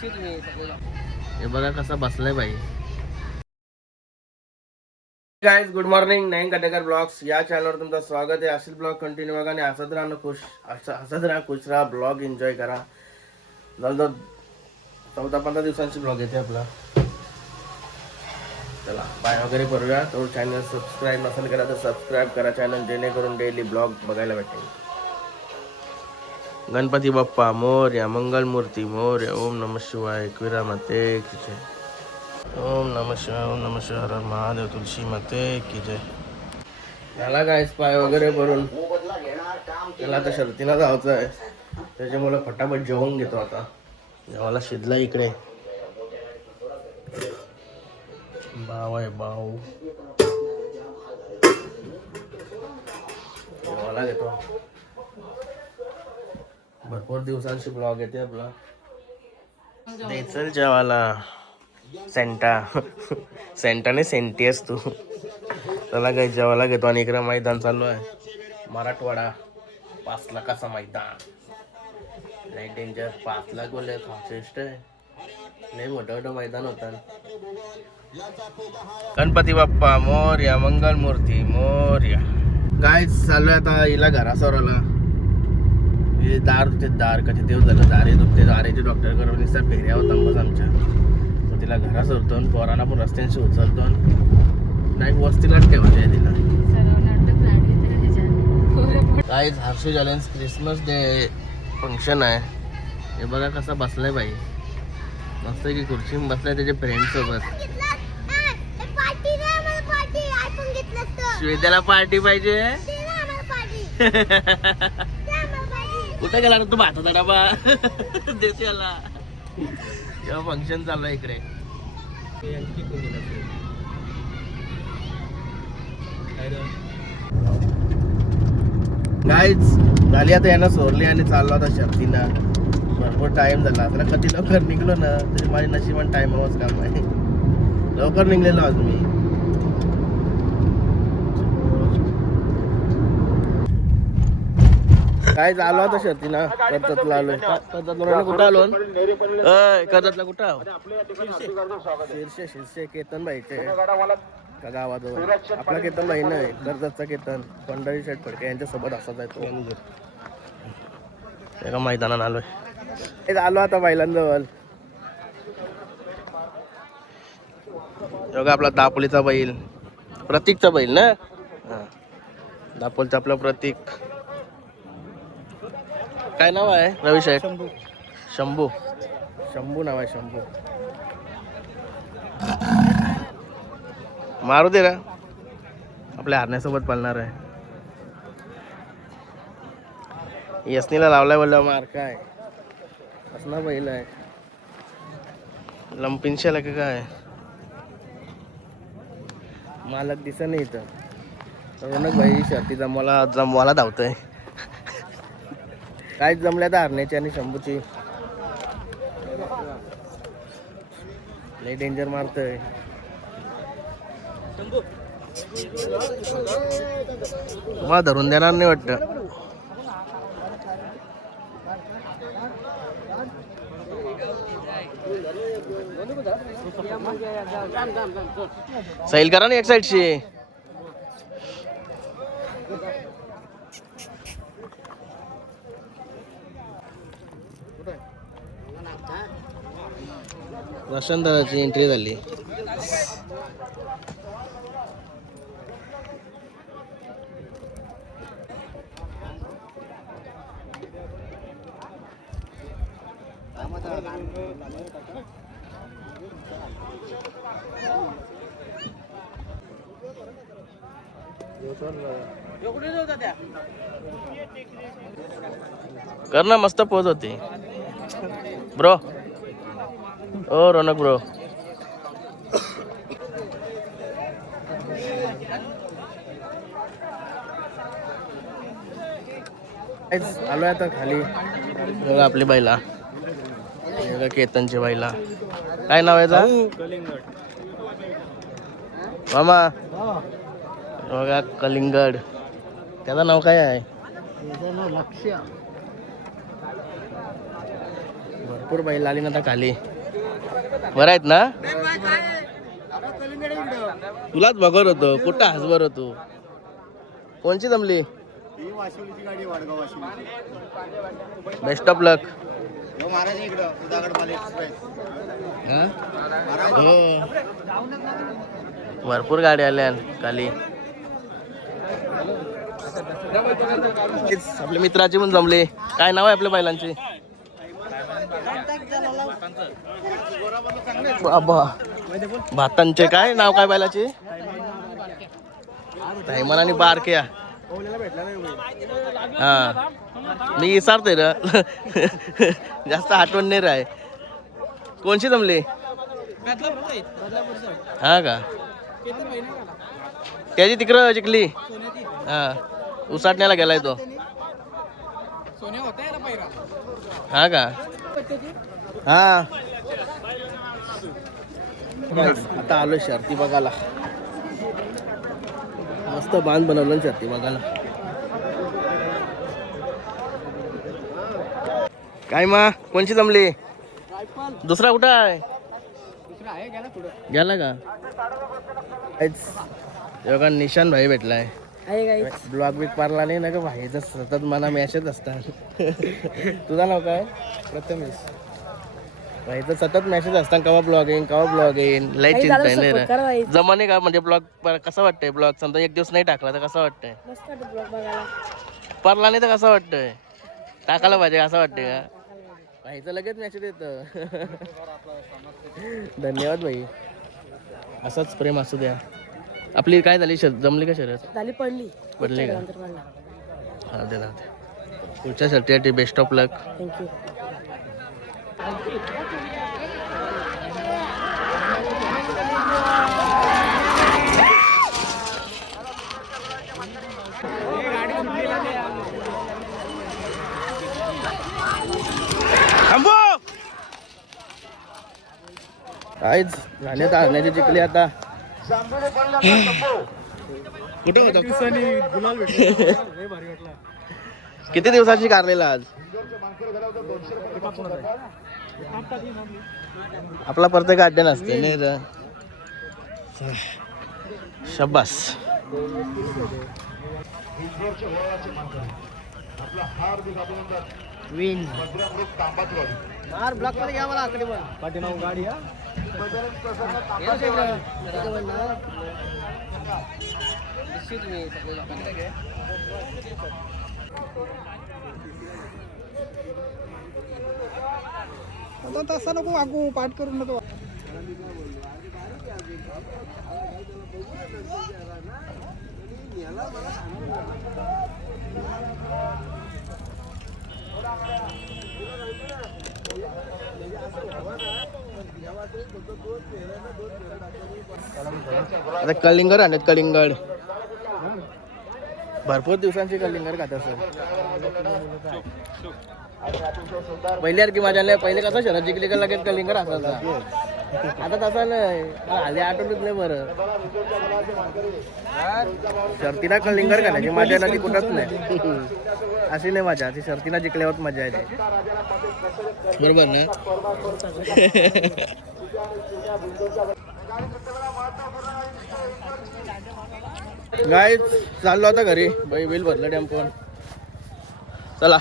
हे बघा कसा बसलाय बाई. Guys good morning. Nayan Katekar blogs या चॅनलवर तुमचं स्वागत आहे. असेच ब्लॉग कंटिन्यू बघा आणि हसत राहा खुश राहा, ब्लॉग एन्जॉय करा. जवळजवळ 14-15 दिवसांची ब्लॉग येते आपला. चला बाय वगैरे करूया. तो चॅनल सबस्क्राईब नसेल केला तर सबस्क्राईब करा चॅनल, जेणेकरून डेली ब्लॉग बघायला भेटेल. गणपती बाप्पा मोरया, मंगलमूर्ती मोरया. ओम नमः शिवाय, एकविरा माते की जय. ओम नमः शिवाय, ओम नमः शिवाय, हर हर महादेव, तुलसी माते की जय. झाला गायस पाय वगैरे भरून. त्याला आता शर्तीला जायचं आहे, त्याच्यामुळे फटाफट जेवून घेतो. आता जेवायला शिजला इकडे. भाव आहे भाऊ, जेवायला घेतो. भरपूर दिवसांची ब्लॉग येते आपला. चल जेवायला. सेंटाने सेंटी असतो. त्याला काही जेवायला घेतो. आणि इकडे मैदान चालू आहे, मराठवाडा 5 लाखाचा मैदान. लय डेंजर. 5 लाख बोलले श्रेष्ठ आहे. लय मोठं मैदान होतं. गणपती बाप्पा मोरया, मंगलमूर्ती मोरया. गाईज चालू आहे आता हिला घरासोराला. हे दार कधी देव झालं, दारे दुखते. दारेचे डॉक्टर करून फेऱ्या होता बस आमच्या. मग तिला घरा सोडतो, पोरांना पण रस्त्यांशी उचलतो. नाही वस्तीलाच ठेवायचे आहे तिला. Guys Harshu challenge Christmas day function आहे. हे बघा कसा बसलाय बाई. मस्त की खुर्ची बसलाय त्याच्या फ्रेंड सोबत. श्वेताला पार्टी पाहिजे. कुठे गेला तू भाताचा डबा देशाला. तेव्हा फंक्शन चाललंय इकडे. गाईज झाली आता यांना सोडली आणि चालला होता शर्तीला. भरपूर टाइम झाला. आता कधी लवकर निघलो ना तरी माझी नशिबान टाइमावरच काम आहे. लवकर निघलेलो आज मी. काय आलो आता शर्तीला. कर्जतला आलोय. कर्जतला कुठं आलो? कर्जतला कुठं आहो? शिरसे केतन भाईचे का गावाजवळ. आपला केतन भाई नाही, कर्जतचा केतन. पंढरी शेठ फडके यांच्यासोबत असाच आहे तो. एका मैदानात आलोय. आलो आता बैलांजवळ. बघा आपला दापोलीचा बैल, प्रतीकचा बैल ना. दापोलीचा आपला प्रतीक. काय नाव आहे रवी शेठ? शंभू नाव आहे. शंभू मारू दे रा. आपल्या हरण्यासोबत पळणार आहे. यसनीला लावलाय बोलला मार. काय असणार बैल आहे. लंपिनशाला का काय मालक दिसत नाही इथं. रौनक भाई शर्ती जमवाला धावतोय. काय जमल्या तर हरण्याची आणि शंभूची. लय डेंजर मारतोय. मला धरून देणार नाही वाटत. सैल करा ना एक साईडशी. रशनदाराची एंट्री झाली. कर ना, मस्त पोज होती ब्रो. ओ रौनक ब्रो. आलोय आता खाली. बघा आपली बैला, केतनची बैला. काय नाव आहे मामा? बघा कलिंगड. त्याचं नाव काय आहे? भरपूर बैल आली ना आता खाली. बरं आहेत ना? तुलाच बघत होतो, कुठं हसबर होतो. कोणची जमली? बेस्ट ऑफ लक. हो भरपूर गाडी आल्या खाली. आपल्या मित्राची पण जमले. काय नाव आहे आपल्या बैलांची? बाबा भातांचे काय नाव? काय बैलाची? थैमान आणि बारक्या. हा मी विचारतोय र. जास्त आठवण नाही राय. कोणची जमली? हा का? त्याची तिकडं जिंकली. हा उसाटण्याला गेलाय तो. हा का? हा आता आलो शर्ती बघायला. मस्त बांध बनवलं शर्ती बघायला. काय मा कोणची जमली? दुसरा कुठं आहे? गेला का? बघा निशान भाई भेटलाय. ब्लॉग बिग पारला नाही ना का भाई. तर सतत मला मॅसेज असतात. तुझं नाव काय? प्रथमेश. भाई तर सतत मॅसेज असतात कवा ब्लॉग येईन कवा ब्लॉग येईन. लई चिंता आहे जमाने का म्हणजे ब्लॉग कसं वाटतंय? ब्लॉग समजा एक दिवस नाही टाकला तर कसं वाटतंय? पारला नाही तर कसं वाटतंय? टाकायला पाहिजे असं वाटतंय का? भाईचं लगेच मॅसेज येतं. धन्यवाद भाई. असंच प्रेम असू द्या. आपली काय झाली जमली का शर्यत? झाली पडली. पडली का? हा दे ना. पुढच्या शर्यतीसाठी बेस्ट ऑफ लक. थँक्यू. काहीच झाले तर हरण्याची जिंकली आता. कुठे होतो? किती दिवसाची कारलेला आज? आपला प्रत्येक अड्डे नसते नाही रे. शब्बास. विन मार ब्लॉक मध्ये घ्या मला आकडे पण पाठीमागून गाडी. हा तसा नको वागू. पाठ करून नको. आता कलिंगड आणत. कलिंगड भरपूर दिवसांची कलिंगड खात असेल. पहिले यार की माझ्या पहिले कसं शहरात जिंकली का लगेच कलिंगड असायचा. आता तसं नाही. आले आठवणच नाही. बरं शर्तीला कलिंगड खाण्याची मजा ना ती कुठंच नाही. अशी नाही मजा. ती शर्तीला जिंकल्यावर मजा येते. बरोबर ना? गाईज चाललो आता घरी. बैल भरलं टेम्पोन. चला.